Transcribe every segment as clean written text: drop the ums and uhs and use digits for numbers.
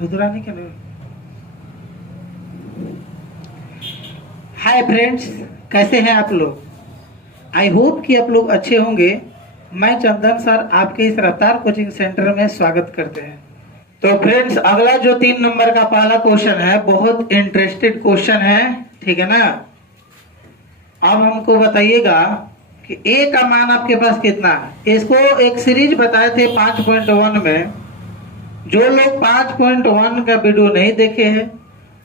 रुद्रानी के लिए। Hi friends, कैसे हैं आप लोग? आई होप कि आप लोग अच्छे होंगे। मैं चंदन सर आपके इस रफ्तार कोचिंग सेंटर में स्वागत करते हैं। तो फ्रेंड्स, अगला जो 3 नंबर का पहला क्वेश्चन है, बहुत इंटरेस्टेड क्वेश्चन है, ठीक है ना। अब हमको बताइएगा कि ए का मान आपके पास कितना है। इसको एक सीरीज बताए थे 5.1 में। जो लोग 5.1 का वीडियो नहीं देखे हैं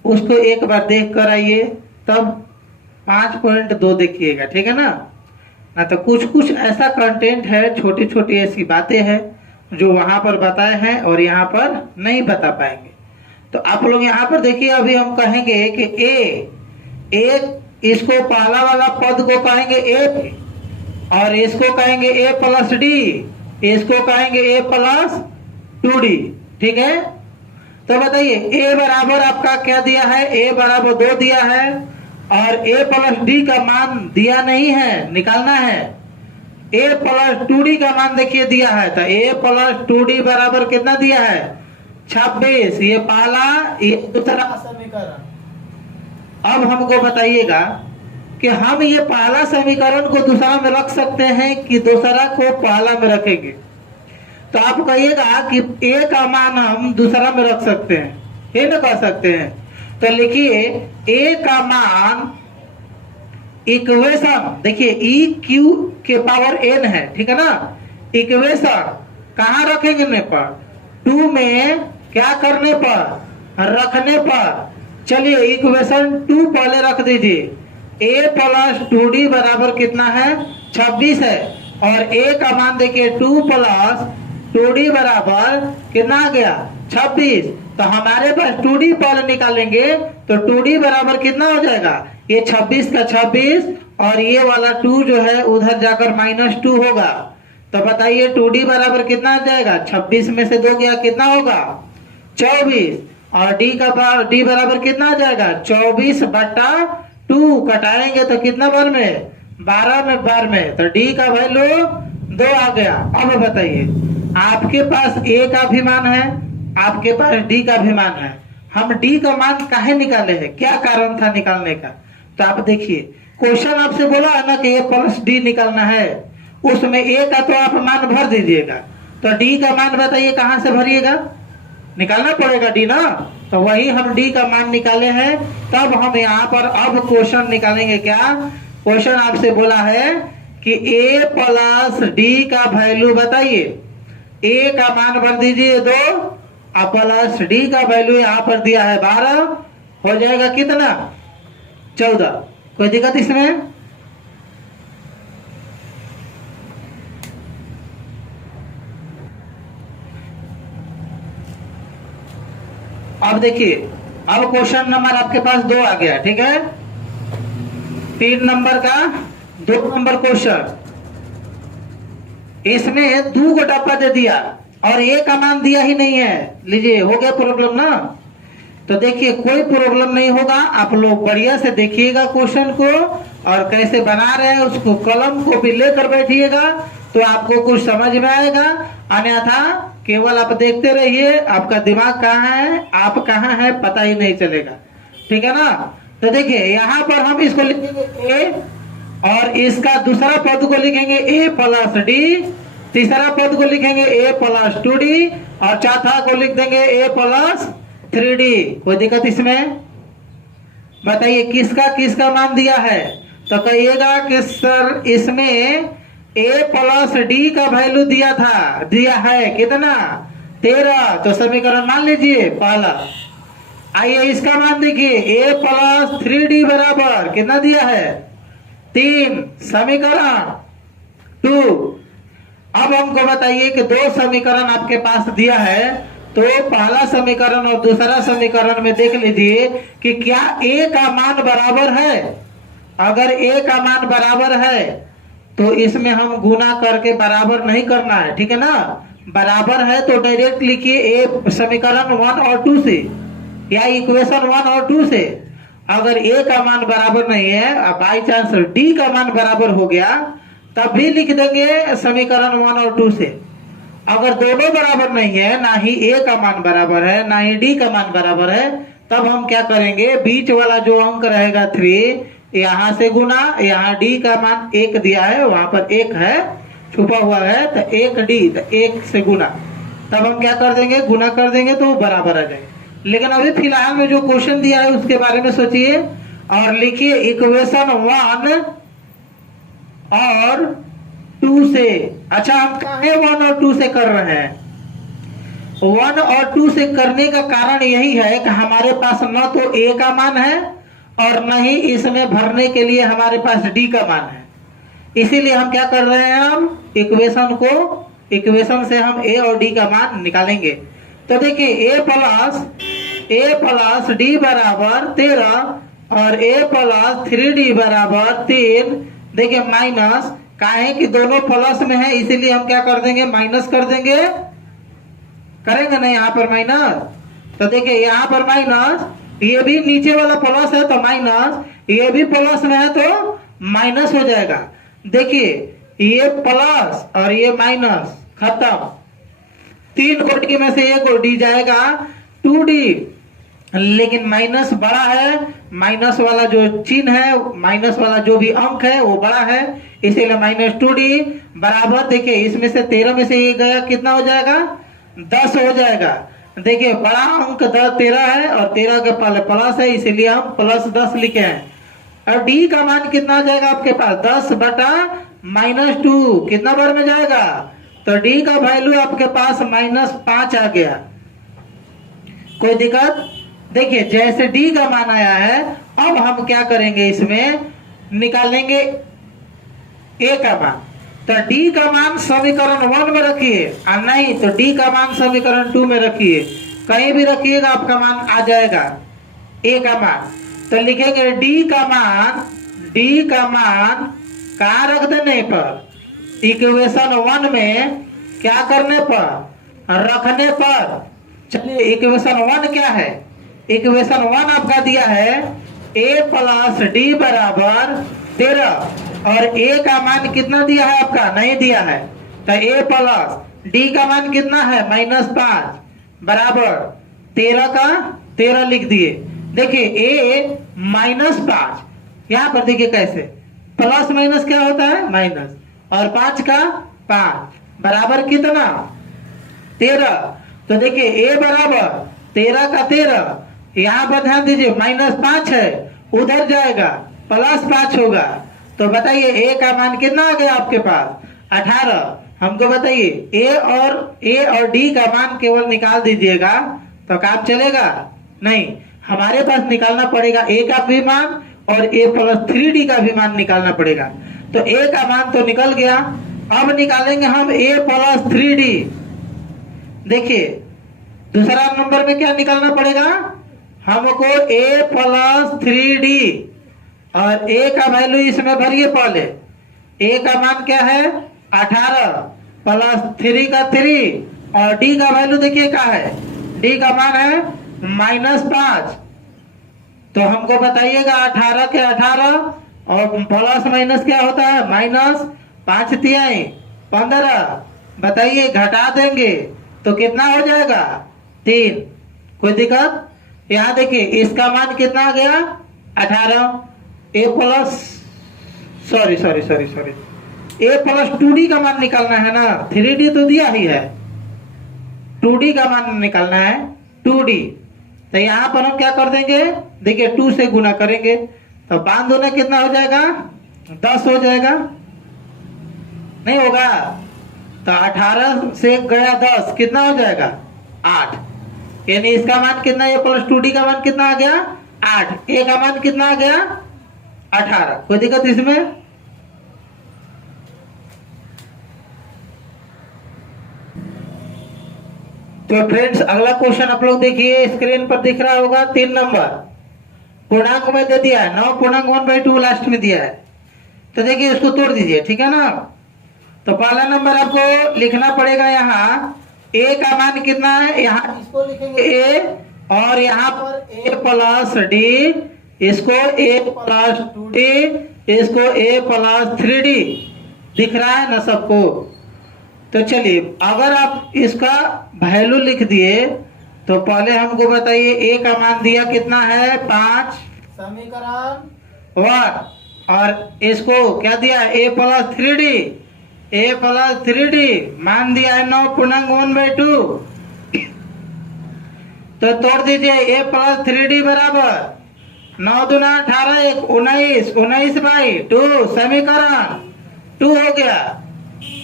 उसको एक बार देख कर आइए, तब 5.2 देखिएगा, ठीक है ना। तो कुछ कुछ ऐसा कंटेंट है, छोटी छोटी ऐसी बातें हैं जो वहां पर बताए हैं और यहाँ पर नहीं बता पाएंगे। तो आप लोग यहाँ पर देखिए, अभी हम कहेंगे कि ए इसको पहला वाला पद को कहेंगे ए, और इसको कहेंगे ए प्लस डी, इसको कहेंगे ए प्लस 2d, ठीक है। तो बताइए ए बराबर आपका क्या दिया है? ए बराबर 2 दिया है और ए प्लस डी का मान दिया नहीं है, निकालना है। ए प्लस 2d का मान देखिए दिया है, तो ए प्लस 2d बराबर कितना दिया है? 26। ये पहला, ये दूसरा समीकरण। अब हमको बताइएगा कि हम ये पहला समीकरण को दूसरा में रख सकते हैं कि दूसरा को पहला में रखेंगे। तो आप कहिएगा कि ए का मान हम दूसरा में रख सकते हैं, ये ना कर सकते हैं। तो लिखिए ए का मान इक्वेशन, देखिए ई क्यू के पावर n है, ठीक है ना। इक्वेशन कहाँ रखेंगे? ने पर 2 में क्या करने पर? रखने पर। चलिए इक्वेशन 2 पहले रख दीजिए। a प्लस 2d बराबर कितना है? 26 है। और a का मान देखिए 2 प्लस 2d बराबर कितना आ गया? 26। तो हमारे पास 2d पहले निकालेंगे तो 2d बराबर कितना हो जाएगा? ये 26 का 26 और ये वाला 2 जो है उधर जाकर -2 होगा। तो बताइए 2d बराबर कितना आ जाएगा? 26 में से 2 गया कितना होगा? 24। और d बराबर कितना आ जाएगा? 24/2 कटाएंगे तो कितना बार में? 12 में बार में। तो d का वैल्यू 2 आ गया। अब बताइए, आपके पास a का भी मान है, आपके पास d का भी मान है। हम d का मान काहे निकाले हैं? क्या कारण था निकालने का? तो आप देखिए, क्वेश्चन आपसे बोला है ना कि a प्लस डी निकालना है, उसमें a का तो आप मान भर दीजिएगा। तो d का मान बताइए कहाँ से भरिएगा? निकालना पड़ेगा d ना। तो वही हम d का मान निकाले हैं। तब हम यहाँ पर अब क्वेश्चन निकालेंगे। क्या क्वेश्चन आपसे बोला है कि a प्लस डी का वैल्यू बताइए। a का मान भर दीजिए 2 और प्लस डी का वैल्यू यहाँ पर दिया है 12, हो जाएगा कितना? 14। कोई दिक्कत इसमें? अब देखिए, अब क्वेश्चन नंबर आपके पास 2 आ गया, ठीक है। 3 नंबर का 2 नंबर क्वेश्चन, इसमें 2 को डब्बा दे दिया और ए का मान दिया ही नहीं है। लीजिए, हो गया प्रॉब्लम ना। तो देखिए, कोई प्रॉब्लम नहीं होगा। आप लोग बढ़िया से देखिएगा क्वेश्चन को और कैसे बना रहे हैं उसको, कलम को भी लेकर बैठिएगा तो आपको कुछ समझ में आएगा। अन्यथा केवल आप देखते रहिए, आपका दिमाग कहाँ है, आप कहाँ है, पता ही नहीं चलेगा, ठीक है ना। तो देखिए, यहाँ पर हम इसको लिखेंगे ए और इसका दूसरा पद को लिखेंगे a प्लस डी, तीसरा पद को लिखेंगे a प्लस 2d और चौथा को लिख देंगे a प्लस 3d। कोई दिक्कत इसमें? बताइए किसका किसका मान दिया है? तो कहिएगा कि सर इसमें a प्लस डी का वैल्यू दिया है कितना? 13। तो समीकरण मान लीजिए पहला। आइए इसका मान देखिए, a प्लस 3d बराबर कितना दिया है? 3। समीकरण 2। अब हमको बताइए कि 2 समीकरण आपके पास दिया है, तो पहला समीकरण और दूसरा समीकरण में देख लीजिए कि क्या a का मान बराबर है। अगर a का मान बराबर है तो इसमें हम गुना करके बराबर नहीं करना है, ठीक है ना। बराबर है तो डायरेक्ट लिखिए a समीकरण 1 और 2 से या इक्वेशन 1 और 2 से। अगर a का मान बराबर नहीं है, बाई चांस d का मान बराबर हो गया, तब भी लिख देंगे समीकरण 1 और 2 से। अगर दोनों बराबर नहीं है, ना ही ए का मान बराबर है ना ही डी का मान बराबर है, तब हम क्या करेंगे, बीच वाला जो अंक रहेगा 3 यहां से गुना, यहाँ डी का मान 1 दिया है, वहां पर 1 है छुपा हुआ है, तो 1 डी, तो 1 से गुना, तब हम क्या कर देंगे, गुना कर देंगे तो बराबर आ जाएगा। लेकिन अभी फिलहाल में जो क्वेश्चन दिया है उसके बारे में सोचिए और लिखिए इक्वेशन 1 और 2 से। अच्छा, हम काहे 1 और 2 से कर रहे हैं? 1 और 2 से करने का कारण यही है कि हमारे पास न तो ए का मान है और न ही इसमें भरने के लिए हमारे पास डी का मान है। इसीलिए हम क्या कर रहे हैं, हम इक्वेशन से हम ए और डी का मान निकालेंगे। तो देखिए ए प्लस डी बराबर 13 और ए प्लस 3d बराबर 3। देखिए माइनस, काहे कि दोनों प्लस में है इसीलिए हम क्या कर देंगे, माइनस कर देंगे, करेंगे ना यहाँ पर माइनस। तो देखिए यहाँ पर माइनस, ये भी नीचे वाला प्लस है तो माइनस, ये भी प्लस में है तो माइनस हो जाएगा। देखिए ये प्लस और ये माइनस खत्म, 3 कोटि में से एक डी जाएगा 2d, लेकिन माइनस बड़ा है, माइनस वाला जो चिन्ह है, माइनस वाला जो भी अंक है वो बड़ा है, इसीलिए माइनस 2d बराबर, देखिए इसमें से 13 में से ये गया, कितना हो जाएगा, 10 हो जाएगा। देखिए बड़ा अंक 13 है और 13 के पहले प्लस है, इसीलिए हम प्लस 10 लिखे हैं। और डी का मान कितना आ जाएगा आपके पास, 10 बटा -2, कितना बार में जाएगा, तो डी का वैल्यू आपके पास -5 आ गया। कोई दिक्कत? देखिए जैसे डी का मान आया है, अब हम क्या करेंगे, इसमें निकालेंगे ए का मान। तो डी का मान समीकरण 1 में रखिए और नहीं तो डी का मान समीकरण 2 में रखिए, कहीं भी रखिएगा आपका मान आ जाएगा ए का मान। तो लिखेंगे डी का मान कहाँ रख देने पर, इक्वेशन 1 में क्या करने पर, रखने पर। चलिए इक्वेशन 1 क्या है, इक्वेशन 1 आपका दिया है a प्लस डी बराबर 13 और a का मान कितना दिया है आपका, नहीं दिया है, तो a प्लस डी का मान कितना है, -5 बराबर 13 का 13 लिख दिए। देखिए a -5, यहाँ पर देखिए कैसे, प्लस माइनस क्या होता है, माइनस, और 5 का 5 बराबर कितना, 13। तो देखिए a बराबर 13 का 13, यहाँ पर ध्यान दीजिए -5 है, उधर जाएगा +5 होगा। तो बताइए a का मान कितना आ गया आपके पास, 18। हमको बताइए a और d का मान केवल निकाल दीजिएगा तो काम चलेगा नहीं, हमारे पास निकालना पड़ेगा a का भी मान और a प्लस 3d का भी मान निकालना पड़ेगा। तो a का मान तो निकल गया, अब निकालेंगे हम a प्लस 3d। देखिए दूसरा नंबर में क्या निकालना पड़ेगा हमको, a प्लस 3d, और a का वैल्यू इसमें भरिए पहले। a का मान क्या है 18 प्लस 3 का 3 और d का वैल्यू देखिए क्या है, d का मान है -5। तो हमको बताइएगा 18 के 18 और प्लस माइनस क्या होता है, -5 तिहाई 15। बताइए घटा देंगे तो कितना हो जाएगा, 3। कोई दिक्कत? यहाँ देखिए इसका मान कितना आ गया 18, a plus a plus 2d का मान निकालना है ना, 3d तो दिया ही है, 2d का मान निकालना है 2d। तो यहाँ पर हम क्या कर देंगे, देखिए 2 से गुना करेंगे तो बांध दोनों कितना हो जाएगा, 10 हो जाएगा, नहीं होगा, तो 18 से गया 10 कितना हो जाएगा 8, यानी इसका मान कितना, ये प्लस 2d का मान कितना आ गया 8, a का मान कितना आ गया 18। कोई दिक्कत इसमें? तो फ्रेंड्स अगला क्वेश्चन आप लोग देखिए, स्क्रीन पर दिख रहा होगा 3 नंबर, पूर्णांक में दे दिया है 9.1/2 लास्ट में दिया है। तो देखिए इसको तोड़ दीजिए, ठीक है ना। तो पहला नंबर आपको लिखना पड़ेगा, यहाँ a का मान कितना है, यहाँ इसको लिखेंगे a और यहाँ पर a प्लस d, इसको a प्लस 2d, इसको a प्लस 3d, दिख रहा है ना सबको। तो चलिए, अगर आप इसका वैल्यू लिख दिए तो पहले हमको बताइए ए का मान दिया कितना है 5, समीकरण 1, और इसको क्या दिया ए प्लस 3D, ए प्लस 3D मान दिया है 9 पूर्णांक 1/2। तो तोड़ दीजिए ए प्लस 3D बराबर 9 दूना 18, 1 19, 19/2 समीकरण 2 हो गया।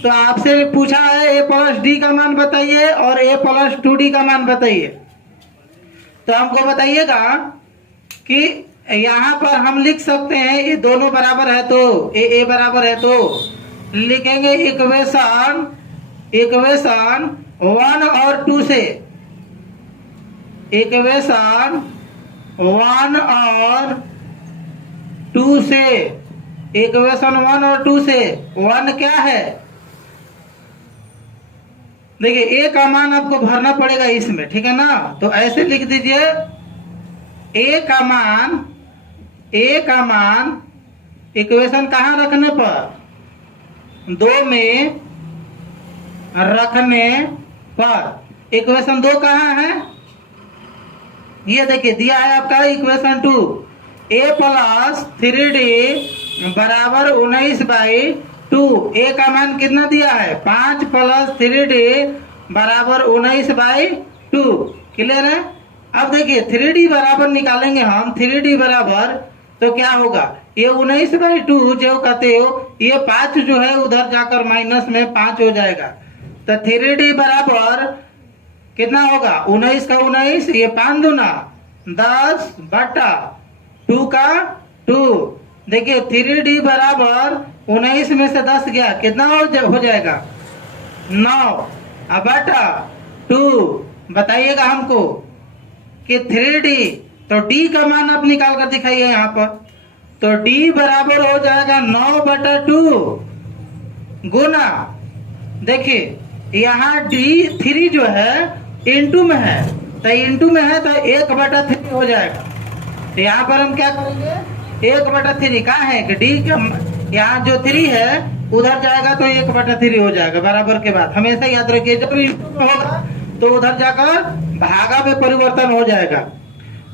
तो आपसे पूछा है ए प्लस डी का मान बताइए और ए प्लस 2D का मान बताइए। तो हमको बताइएगा कि यहाँ पर हम लिख सकते हैं ये दोनों बराबर है तो ए बराबर है तो लिखेंगे इक्वेशन 1 और 2 से, इक्वेशन 1 और 2 से, इक्वेशन 1 और 2 से 1 क्या है, देखिए ए का मान आपको भरना पड़ेगा इसमें, ठीक है ना। तो ऐसे लिख दीजिए ए का मान इक्वेशन कहाँ रखने पर 2 में रखने पर, इक्वेशन 2 कहाँ है, ये देखिए दिया है आपका इक्वेशन 2, ए प्लस 3D बराबर 19/2। ए का मान कितना दिया है 5 प्लस 3D बराबर 19/2। क्लियर है। अब देखिए 3D बराबर निकालेंगे हम, 3D बराबर तो क्या होगा, ये 19/2 जो कहते हो, ये 5 जो है उधर जाकर माइनस में 5 हो जाएगा। तो 3D बराबर कितना होगा 19 का 19, ये 5 दूना 10/2 का 2। देखिए 3D बराबर 19 में से 10 गया, कितना हो जाएगा 9/2। बताइएगा हमको कि 3D, तो D का मान आप निकाल कर दिखाइए यहाँ पर। तो D बराबर हो जाएगा 9/2 गुना, देखिए यहाँ D3 जो है इंटू में है, तो इंटू में है तो 1/3 हो जाएगा। तो यहाँ पर हम क्या करेंगे 1/3 कहाँ है कि D का यहाँ जो 3 है उधर जाएगा तो 1/3 हो जाएगा बराबर के बाद। हमेशा याद रखिए जब इंटू में होगा तो उधर जाकर भागा में परिवर्तन हो जाएगा।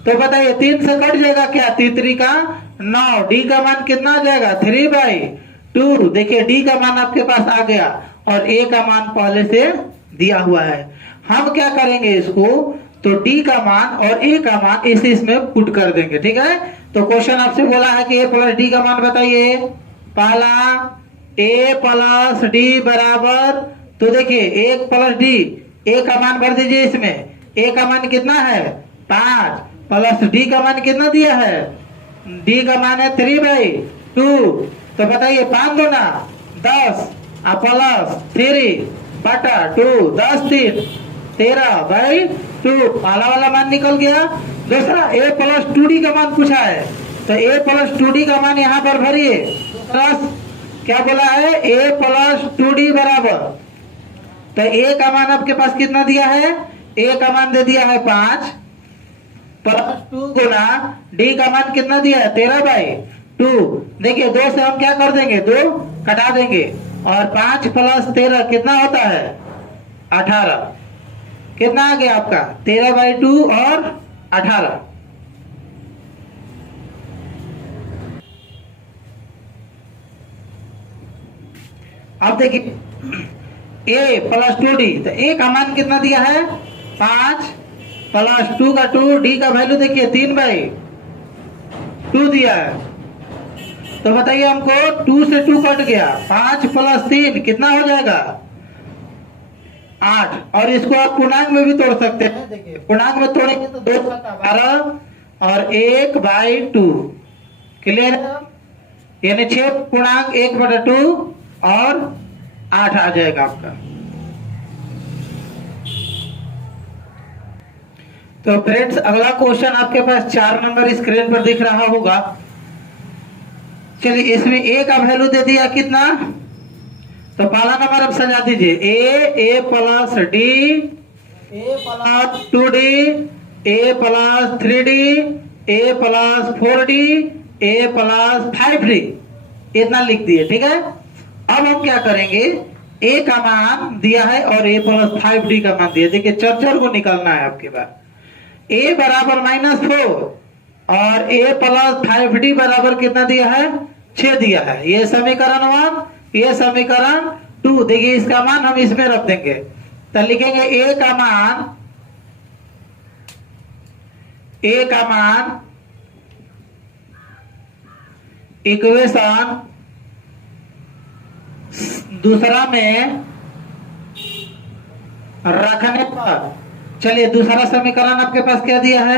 तो बताइए 3 से कट जाएगा क्या, 3 का 9, D का मान कितना आ जाएगा 3/2। देखिए D का मान आपके पास आ गया और A का मान पहले से दिया हुआ है। हम क्या करेंगे इसको, तो D का मान और A का मान इसे इसमें पुट कर देंगे, ठीक है। तो क्वेश्चन आपसे बोला है कि A प्लस D का मान बताइए। पहला A प्लस D बराबर, तो देखिए 1 प्लस D, A का मान भर दीजिए इसमें। A का मान कितना है 5 प्लस D का मान कितना दिया है, D का मान है 3/2। तो बताइए 5 दूना 10 प्लस 3/2, 10 3 13/2, पहला वाला मान निकल गया। दूसरा A प्लस 2D का मान पूछा है, तो A प्लस 2D का मान यहाँ पर भरिए। दूसरा क्या बोला है A प्लस 2D बराबर, तो A का मान आपके पास कितना दिया है, A का मान दे दिया है 5 प्लस 2 गुना D का मान कितना दिया है 13/2। देखिए 2 से हम क्या कर देंगे 2 कटा देंगे और 5 प्लस 13 कितना होता है 18। कितना आ गया आपका 13/2 और 18। अब देखिए A प्लस 2D, तो A का मान कितना दिया है 5 प्लस 2 का 2, D का वैल्यू देखिए 3/2 दिया है। तो बताइए हमको 2 से 2 कट गया, 5 प्लस 3 कितना हो जाएगा 8। और इसको आप पूर्णांक में भी तोड़ सकते हैं। देखिए पूर्णांक में तोड़ेंगे तो 2 का 12 और 1/2। क्लियर है, यानी 6 पूर्णांक 1/2 और 8 आ जाएगा आपका। तो फ्रेंड्स अगला क्वेश्चन आपके पास 4 नंबर स्क्रीन पर दिख रहा होगा। चलिए इसमें A का वैल्यू दे दिया कितना, तो पहला नंबर आप सजा दीजिए A plus D, A plus 2D, A plus 3D, A plus 4D, A plus 5D, इतना लिख दिए, ठीक है। अब हम क्या करेंगे ए का मान दिया है और ए प्लस 5d का मान दिया। देखिए चर को निकालना है आपके पास। ए बराबर -4 और ए प्लस 5d बराबर कितना दिया है, 6 दिया है। ये समीकरण 1, ये समीकरण 2। देखिए इसका मान हम इसमें रख देंगे, तो लिखेंगे ए का मान इक्वेशन दूसरा में रखने पर, चलिए दूसरा समीकरण आपके पास क्या दिया है,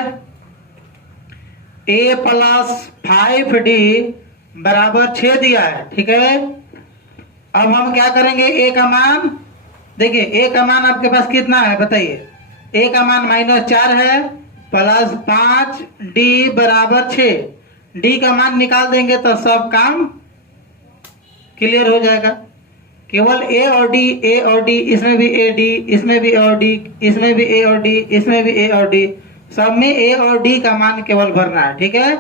a प्लस 5d बराबर 6 दिया है। ठीक है, अब हम क्या करेंगे, a का मान, देखिए a का मान आपके पास कितना है बताइए, a का मान -4 है प्लस 5d बराबर 6। d का मान निकाल देंगे तो सब काम क्लियर हो जाएगा। केवल a और d, इसमें भी a d, इसमें भी a और d, इसमें भी a और d, इसमें भी a और d, सब में a और d का मान केवल भरना है। ठीक है,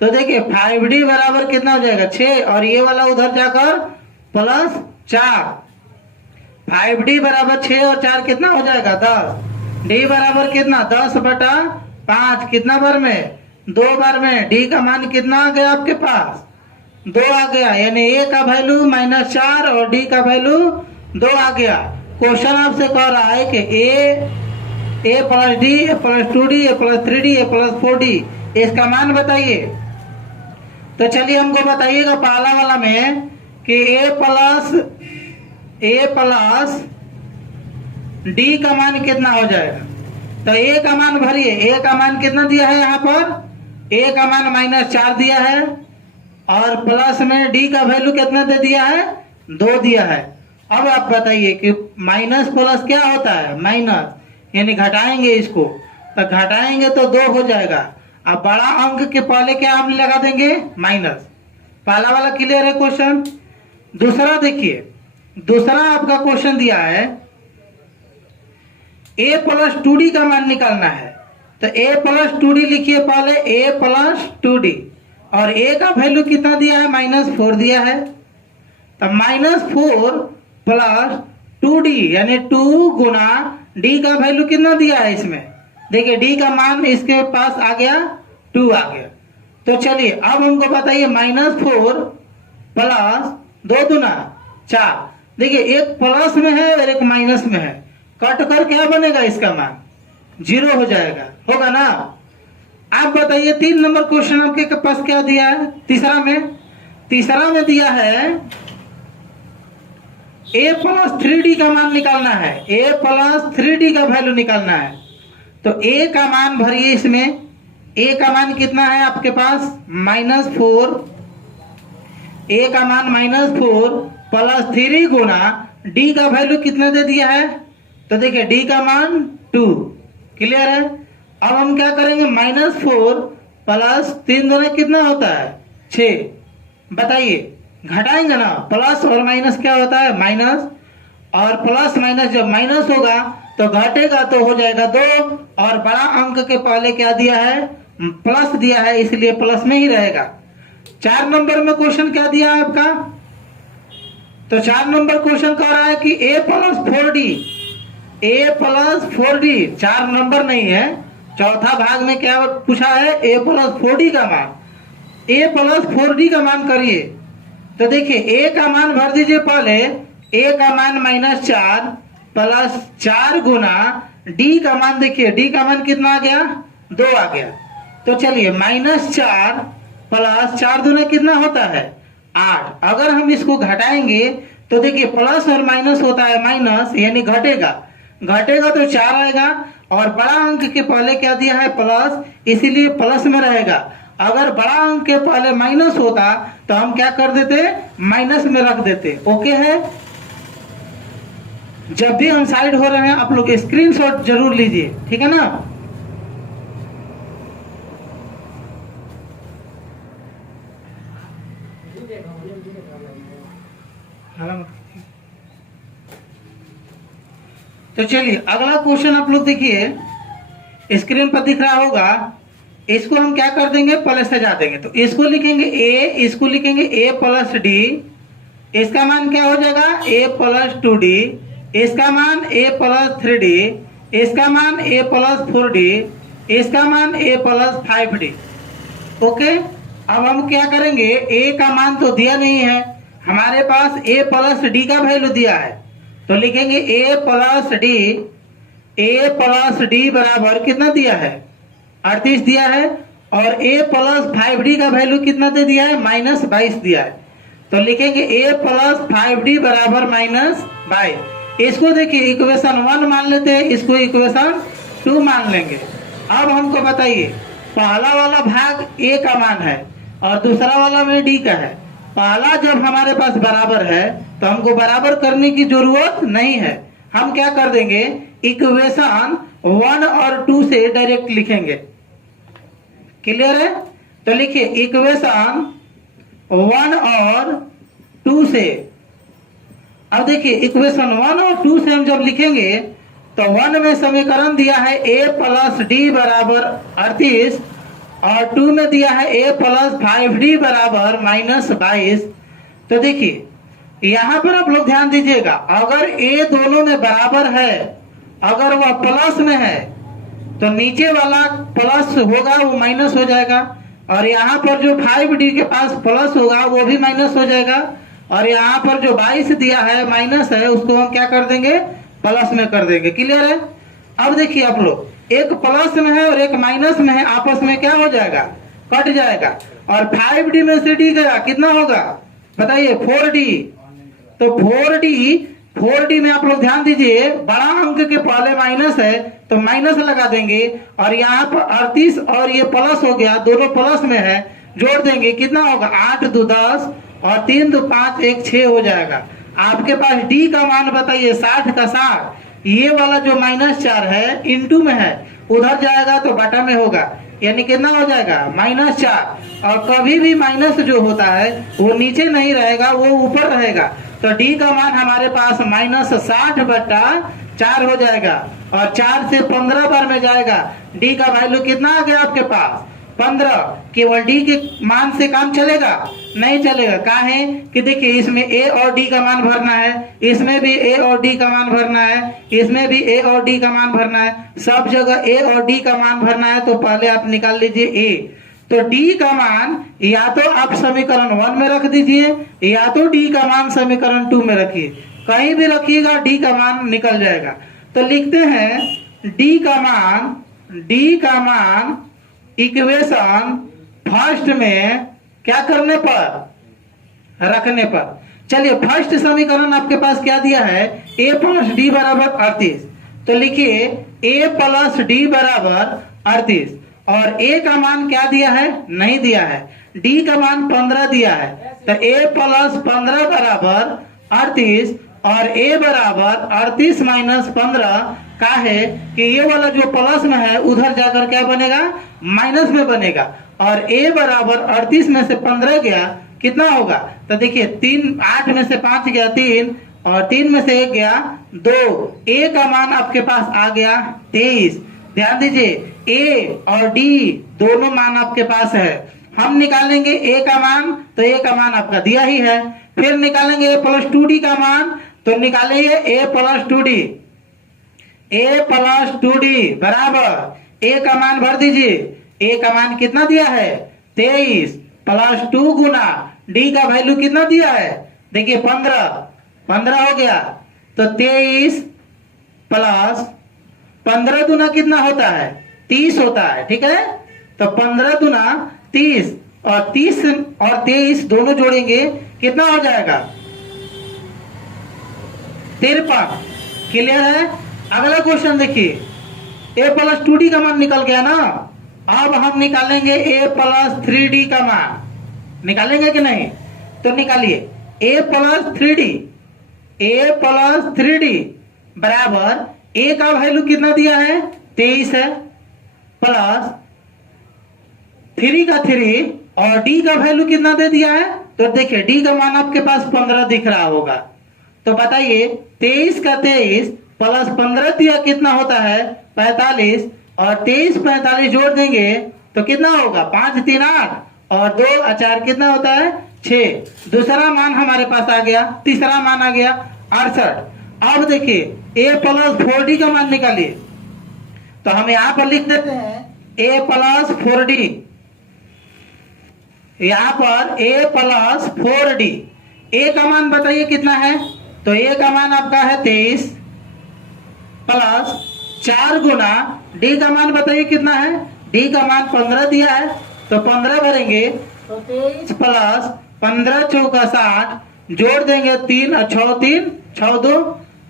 तो देखिए 5d बराबर कितना हो जाएगा, 6, और ये वाला उधर जाकर +4। 5d बराबर 6 और 4 कितना हो जाएगा, 10। d बराबर कितना, 10/5, कितना बार में, 2 बार में। d का मान कितना आ गया आपके पास, 2 आ गया, यानी a का वैल्यू -4 और d का वैल्यू 2 आ गया। क्वेश्चन आपसे कह रहा है कि a plus d, a plus 2d, a plus 3d, a plus 4d, इसका मान बताइए। तो चलिए हमको बताइएगा पहला वाला में कि a प्लस d का मान कितना हो जाएगा। तो a का मान भरिए, a का मान कितना दिया है यहाँ पर, a का मान -4 दिया है और प्लस में d का वैल्यू कितना दे दिया है, 2 दिया है। अब आप बताइए कि माइनस प्लस क्या होता है, माइनस, यानी घटाएंगे इसको, तो घटाएंगे तो 2 हो जाएगा। अब बड़ा अंक के पहले क्या हम लगा देंगे, माइनस। पहला वाला क्लियर है क्वेश्चन। दूसरा देखिए, दूसरा आपका क्वेश्चन दिया है a प्लस 2d का मान निकालना है। तो a प्लस 2d लिखिए पहले, a प्लस 2d, और a का वैल्यू कितना दिया है, -4 दिया है। तो -4 प्लस 2d यानी 2 गुना d का वैल्यू कितना दिया है इसमें, देखिए d का मान इसके पास आ गया 2 आ गया। तो चलिए अब हमको बताइए -4 प्लस 2 दूना 4, देखिए एक प्लस में है और एक माइनस में है, कट कर क्या बनेगा, इसका मान 0 हो जाएगा, होगा ना। आप बताइए 3 नंबर क्वेश्चन आपके पास क्या दिया है, तीसरा में दिया है a प्लस 3d का मान निकालना है, a प्लस 3d का वैल्यू निकालना है। तो a का मान भरिए इसमें, a का मान कितना है आपके पास, -4, a का मान -4 प्लस 3 गुना d का वैल्यू कितना दे दिया है, तो देखिए d का मान 2, क्लियर है। अब हम क्या करेंगे, -4 प्लस 3 दूना कितना होता है, 6। बताइए घटाएंगे ना, प्लस और माइनस क्या होता है, माइनस, और प्लस माइनस जब माइनस होगा तो घटेगा तो हो जाएगा 2, और बड़ा अंक के पहले क्या दिया है, प्लस दिया है, इसलिए प्लस में ही रहेगा। 4 नंबर में क्वेश्चन क्या दिया है आपका, तो 4 नंबर क्वेश्चन कह रहा है कि a प्लस 4d, 4 नंबर नहीं है, चौथा भाग में क्या पूछा है, a प्लस 4d का मान, a प्लस 4d का मान करिए। तो देखिए a का मान भर दीजिए पहले, a का मान -4 प्लस 4 गुना d का मान, देखिए d का मान कितना आ गया, 2 आ गया। तो चलिए -4 प्लस 4 दूना कितना होता है, 8। अगर हम इसको घटाएंगे तो देखिए प्लस और माइनस होता है माइनस, यानी घटेगा तो 4 आएगा, और बड़ा अंक के पहले क्या दिया है, प्लस, इसीलिए प्लस में रहेगा। अगर बड़ा अंक के पहले माइनस होता तो हम क्या कर देते, माइनस में रख देते। ओके है, जब भी अनसाइड हो रहे हैं आप लोग स्क्रीनशॉट जरूर लीजिए, ठीक है ना। तो चलिए अगला क्वेश्चन आप लोग देखिए, स्क्रीन पर दिख रहा होगा, इसको हम क्या कर देंगे, प्लस से जा देंगे। तो इसको लिखेंगे a, इसको लिखेंगे a प्लस d, इसका मान क्या हो जाएगा a प्लस 2d, इसका मान a प्लस 3d, इसका मान a प्लस 4d, इसका मान a प्लस 5d। ओके, अब हम क्या करेंगे, a का मान तो दिया नहीं है हमारे पास, a प्लस d का वैल्यू दिया है, तो लिखेंगे a प्लस d बराबर कितना दिया है 38 दिया है, और a प्लस 5d का वैल्यू कितना दे दिया है -22 दिया है, तो लिखेंगे a प्लस 5d बराबर -22। इसको देखिए इक्वेशन 1 मान लेते हैं, इसको इक्वेशन 2 मान लेंगे। अब हमको बताइए, पहला वाला भाग a का मान है और दूसरा वाला में d का है। पहला जब हमारे पास बराबर है तो हमको बराबर करने की जरूरत नहीं है, हम क्या कर देंगे इक्वेशन 1 और 2 से डायरेक्ट लिखेंगे। क्लियर है? तो लिखिए इक्वेशन 1 और 2 से। अब देखिए इक्वेशन 1 और 2 से हम जब लिखेंगे तो 1 में समीकरण दिया है a प्लस डी बराबर 38 और 2 में दिया है a प्लस 5d बराबर -22। तो देखिए यहाँ पर आप लोग ध्यान दीजिएगा, अगर a दोनों में बराबर है, अगर वह प्लस में है तो नीचे वाला प्लस होगा वो माइनस हो जाएगा, और यहाँ पर जो 5d के पास प्लस होगा वो भी माइनस हो जाएगा, और यहाँ पर जो 22 दिया है माइनस है उसको हम क्या कर देंगे प्लस में कर देंगे। क्लियर है? अब देखिए आप लोग, एक प्लस में है और एक माइनस में है, आपस में क्या हो जाएगा कट जाएगा, और 5d में से d गया कितना होगा बताइए 4d। तो 4d में आप लोग ध्यान दीजिए, बड़ा अंक के पहले माइनस है तो माइनस लगा देंगे, और यहाँ पर 38 और ये प्लस हो गया, दोनों प्लस में है, जोड़ देंगे कितना होगा 8 2 10 और 3 2 5 1 6 हो जाएगा। आपके पास d का मान बताइए 60 का 60, ये वाला जो -4 है इनटू में है, उधर जाएगा तो बटा में होगा, यानी कितना हो जाएगा -4। और कभी भी माइनस जो होता है वो नीचे नहीं रहेगा, वो ऊपर रहेगा, तो d का मान हमारे पास -60/4 हो जाएगा, और 4 से 15 बार में जाएगा, d का वैल्यू कितना आ गया आपके पास 15। केवल d के मान से काम चलेगा नहीं चलेगा, काहे कि देखिए इसमें a और d का मान भरना है, इसमें भी a और d का मान भरना है, इसमें भी a और d का मान भरना है, सब जगह a और d का मान भरना है। तो पहले आप निकाल लीजिए a, तो d का मान या तो आप समीकरण 1 में रख दीजिए या तो d का मान समीकरण 2 में रखिए, कहीं भी रखिएगा d का मान निकल जाएगा। तो लिखते हैं d का मान इक्वेशन फर्स्ट में क्या करने पर रखने पर। चलिए फर्स्ट समीकरण आपके पास क्या दिया है a प्लस डी बराबर 38, तो लिखिए a प्लस डी बराबर 38, और a का मान क्या दिया है नहीं दिया है, d का मान 15 दिया है, तो a प्लस 15 बराबर 38, और a बराबर 38 माइनस 15 का है कि ये वाला जो प्लस में है उधर जाकर क्या बनेगा माइनस में बनेगा, और a बराबर 38 में से 15 गया कितना होगा, तो देखिए 8 में से 5 गया 3, और 3 में से 1 गया 2, a का मान आपके पास आ गया 23। ध्यान दीजिए a और d दोनों मान आपके पास है, हम निकालेंगे a का मान, तो a का मान आपका दिया ही है, फिर निकालेंगे a प्लस 2d का मान, तो निकालेंगे a प्लस 2d बराबर a का मान भर दीजिए, a का मान कितना दिया है 23 प्लस 2 गुना d का वैल्यू कितना दिया है देखिए 15 हो गया, तो 23 प्लस 15 दूना कितना होता है 30 होता है, ठीक है। तो 15 दूना 30, और 30 और 23 दोनों जोड़ेंगे कितना हो जाएगा 53। क्लियर है? अगला क्वेश्चन देखिए, a प्लस 2d का मान निकल गया ना, अब हम निकालेंगे a प्लस 3d का मान, निकालेंगे कि नहीं, तो निकालिए a प्लस 3d बराबर a का वैल्यू कितना दिया है 23 है, प्लस 3 का 3, और d का वैल्यू कितना दे दिया है, तो देखिए d का मान आपके पास 15 दिख रहा होगा, तो बताइए 23 का 23 प्लस 15 दिया कितना होता है 45, और 23 45 जोड़ देंगे तो कितना होगा 5 3 8 और 2 4 कितना होता है 6। दूसरा मान हमारे पास आ गया, तीसरा मान आ गया 68। अब देखिए a प्लस 4d का मान निकालिए, तो हम यहां पर लिख देते हैं a प्लस 4d, यहां पर a प्लस 4d। a का मान बताइए कितना है, तो a का मान आपका है 23 प्लस 4 गुना d का मान बताइए कितना है, d का मान 15 दिया है, तो 15 भरेंगे तो 23 प्लस 15 चौका 60, जोड़ देंगे 3 और 6 3 6 2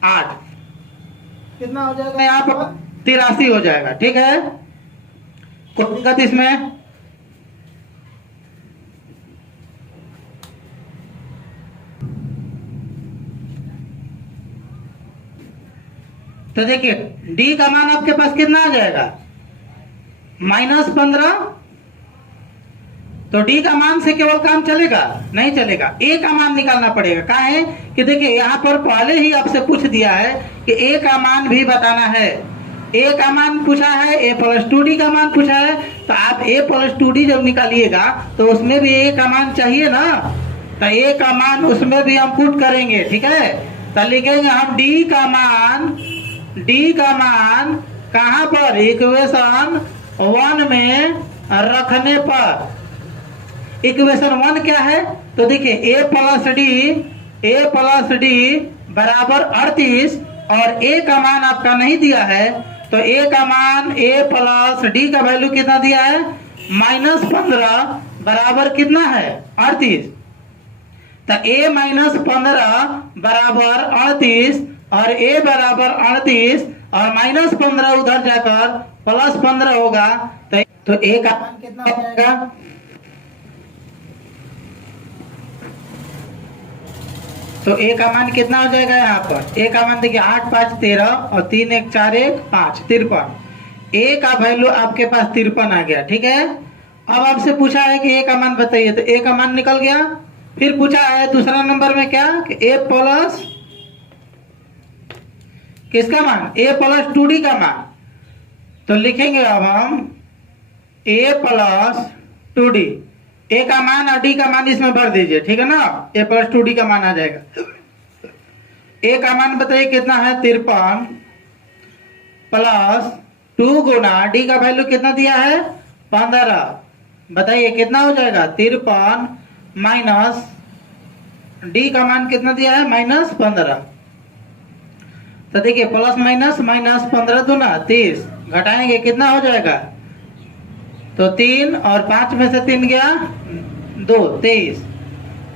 8, कितना हो जाएगा यहाँ पर 83 हो जाएगा। ठीक है, कोई दिक्कत इसमें? तो देखिए d का मान आपके पास कितना आ जाएगा, -15। तो d का मान से केवल काम चलेगा नहीं चलेगा, a का मान निकालना पड़ेगा। कहा है कि देखिए यहाँ पर पहले ही आपसे पूछ दिया है कि a का मान भी बताना है। a का मान पूछा है, a प्लस 2d का मान पूछा है, तो आप a प्लस 2d जब निकालिएगा तो उसमें भी a का मान चाहिए ना, तो a का मान उसमें भी हम पुट करेंगे। ठीक है, तो लिखेंगे हम d का मान कहाँ पर, इक्वेशन 1 में रखने पर। इक्वेशन 1 क्या है, तो देखिए a प्लस डी बराबर 38, और a का मान आपका नहीं दिया है, तो a का मान a प्लस डी का वैल्यू कितना दिया है, -15 बराबर कितना है 38। तो a -15 बराबर 38 और a बराबर 38 और -15 उधर जाकर +15 होगा, तो a का मान कितना हो जाएगा, तो a का मान कितना हो जाएगा यहाँ पर, a का मान देखिए 8 5 13 और 3 1 4 1 5 53। a का वैल्यू आपके पास 53 आ गया। ठीक है, अब आपसे पूछा है कि a का मान बताइए, तो a का मान निकल गया। फिर पूछा है दूसरा नंबर में क्या कि a प्लस किसका मान, a प्लस 2d का मान, तो लिखेंगे अब हम a प्लस 2d, a का मान और d का मान इसमें भर दीजिए। ठीक है ना, a प्लस 2d का मान आ जाएगा। a का मान बताइए कितना है 53 प्लस 2 गुना d का वैल्यू कितना दिया है 15, बताइए कितना हो जाएगा 53 माइनस d का मान कितना दिया है -15। तो देखिए प्लस माइनस -15 दूना 30, घटाएंगे कितना हो जाएगा, तो 3 और 5 में से 3 गया 2 23।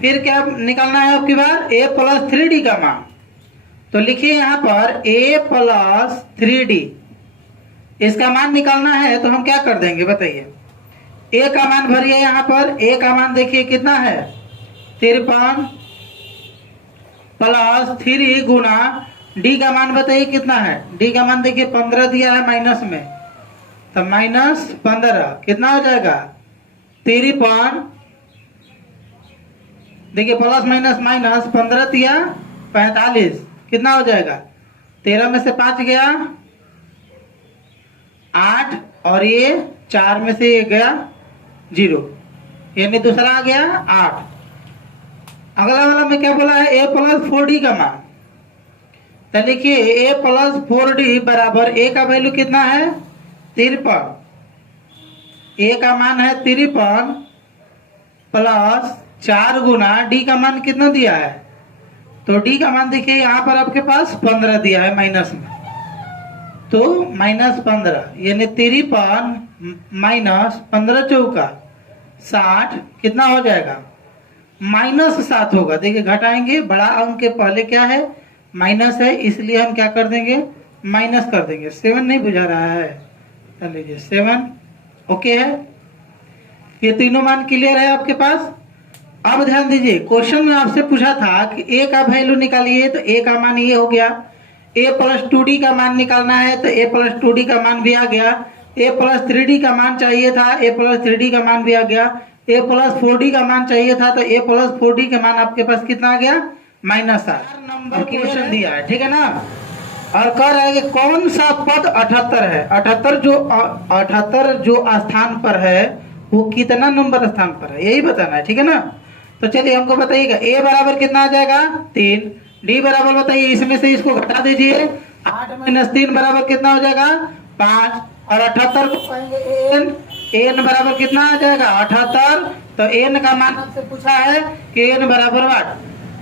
फिर क्या निकालना है आपकी बार, a प्लस 3d का मान, तो लिखिए यहाँ पर a प्लस 3d, इसका मान निकालना है तो हम क्या कर देंगे बताइए, a का मान भरिए यहाँ पर, a का मान देखिए कितना है 53 प्लस 3 गुना d का मान बताइए कितना है, d का मान देखिए 15 दिया है माइनस में, तो -15 कितना हो जाएगा 53, देखिए प्लस माइनस माइनस 15 दिया 45, कितना हो जाएगा 13 में से 5 गया 8 और ये 4 में से ये गया 0, यानी दूसरा आ गया 8। अगला वाला में क्या बोला है, a प्लस 4d का मान, तो देखिए a प्लस 4d बराबर a का वैल्यू कितना है 53, a का मान है 53 प्लस 4 गुना d का मान कितना दिया है, तो d का मान देखिए यहाँ पर आपके पास 15 दिया है माइनस में, तो -15 यानी 53 माइनस 15 चौका 60, कितना हो जाएगा -7 होगा। देखिए घटाएंगे, बड़ा अंक के पहले क्या है माइनस है, इसलिए हम क्या कर देंगे माइनस कर देंगे। 7 नहीं बुझा रहा है, चल लीजिए 7 ओके है। ये तीनों मान क्लियर है आपके पास। अब ध्यान दीजिए, क्वेश्चन में आपसे पूछा था कि a का वैल्यू निकालिए, तो a का मान ये हो गया, a प्लस 2d का मान निकालना है तो a प्लस 2d का मान भी आ गया, a प्लस 3d का मान चाहिए था, a प्लस 3d का मान भी आ गया, a प्लस 4d का मान चाहिए था, तो a प्लस 4d का मान आपके पास कितना आ गया -7 नंबर क्वेश्चन दिया है। ठीक है ना, और कह रहा है कि कौन सा पद 78 है, 78 जो स्थान पर है वो कितना नंबर स्थान पर है, यही बताना है। ठीक है ना, तो चलिए हमको बताइएगा ए बराबर कितना आ जाएगा 3, डी बराबर बताइए इसमें से इसको घटा दीजिए 8 माइनस 3 बराबर कितना हो जाएगा 5, और 78 को पाएंगे एन, एन बराबर कितना आ जाएगा 78। तो एन का मान आपसे पूछा है कि एन बराबर 8,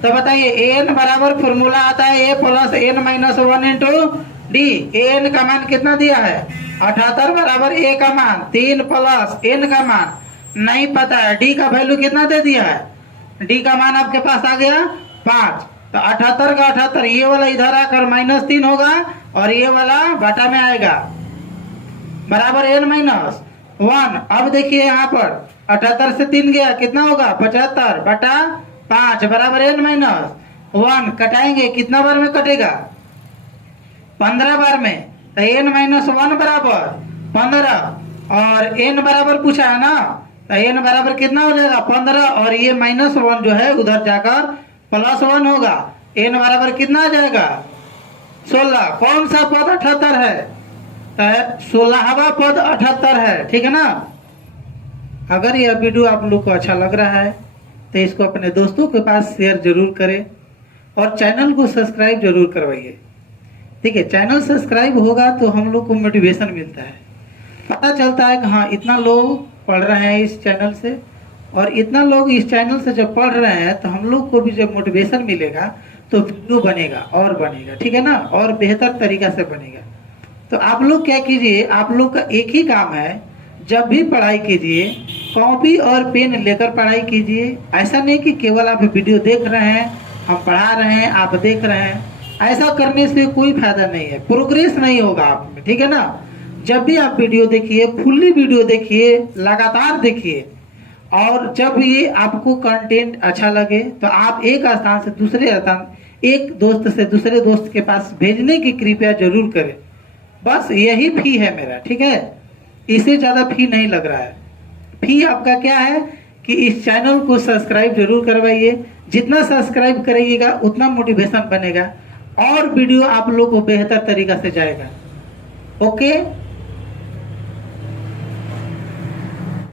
तो बताइए एन बराबर फॉर्मूला आता है A plus N minus 1 into D. N का मान कितना दिया है 78 बराबर ए का मान 3 प्लस एन का मान नहीं पता है, डी का वैल्यू कितना दे दिया है, डी का मान आपके पास आ गया 5। तो 78 का 78 ये वाला इधर आकर -3 होगा और ये वाला बटा में आएगा बराबर एन माइनस 1। अब देखिए यहाँ पर 78 से 3 गया कितना होगा 75 बटा 5 बराबर एन माइनस 1। कटाएंगे कितना बार में कटेगा 15 बार में, तो एन माइनस 1 बराबर 15 और एन बराबर पूछा है ना, तो एन बराबर कितना हो जाएगा 15 और ये -1 जो है उधर जाकर +1 होगा। एन बराबर कितना आ जाएगा 16। कौन सा पद 78 है 16वां पद 78 है, ठीक है ना। अगर यह वीडियो आप लोग को अच्छा लग रहा है तो इसको अपने दोस्तों के पास शेयर जरूर करें और चैनल को सब्सक्राइब जरूर करवाइए, ठीक है। चैनल सब्सक्राइब होगा तो हम लोग को मोटिवेशन मिलता है, पता चलता है कि हाँ इतना लोग पढ़ रहे हैं इस चैनल से, और इतना लोग इस चैनल से जब पढ़ रहे हैं तो हम लोग को भी जब मोटिवेशन मिलेगा तो वीडियो बनेगा और बनेगा, ठीक है ना, और बेहतर तरीका से बनेगा। तो आप लोग क्या कीजिए, आप लोग का एक ही काम है, जब भी पढ़ाई कीजिए कॉपी और पेन लेकर पढ़ाई कीजिए। ऐसा नहीं कि केवल आप वीडियो देख रहे हैं, हम पढ़ा रहे हैं आप देख रहे हैं, ऐसा करने से कोई फायदा नहीं है, प्रोग्रेस नहीं होगा आप में, ठीक है ना। जब भी आप वीडियो देखिए फुल्ली वीडियो देखिए, लगातार देखिए, और जब ये आपको कंटेंट अच्छा लगे तो आप एक स्थान से दूसरे स्थान, एक दोस्त से दूसरे दोस्त के पास भेजने की कृपया जरूर करें। बस यही फी है मेरा, ठीक है, इससे ज़्यादा फी नहीं लग रहा है। फी आपका क्या है कि इस चैनल को सब्सक्राइब जरूर करवाइए, जितना सब्सक्राइब करिएगा उतना मोटिवेशन बनेगा और वीडियो आप लोग को बेहतर तरीका से जाएगा। ओके।